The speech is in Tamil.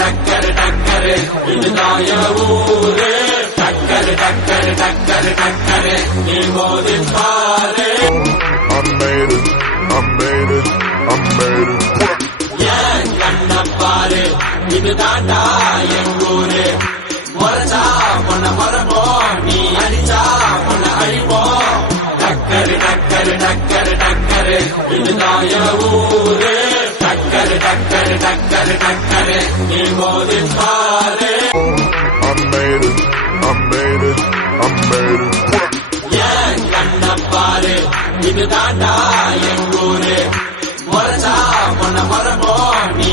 டக்கரு டக்கரு இதுதான் என் ஊரு. டக்கரு டக்கரு டக்கரு டக்கரு நீ மோதி பாரு. I made it, I made it, I made it. ஏன் கண்ண பாரு இதுதான்டா என் ஊரு. முறைச்சா உன்னை மறப்போம், நீ அடிச்சா உன்னை அழிப்போம். டக்கரு டக்கரு டக்கரு டக்கரு இதுதான் என் ஊரு. டக்கரு டக்கரு டக்கரு டக்கரு நீ மோதி பாரு. I made it, I made it, I made it. ஏன் கண்ண பாரு இதுதான்டா என் ஊரு. முறைச்சா உன்னை மறப்போம், நீ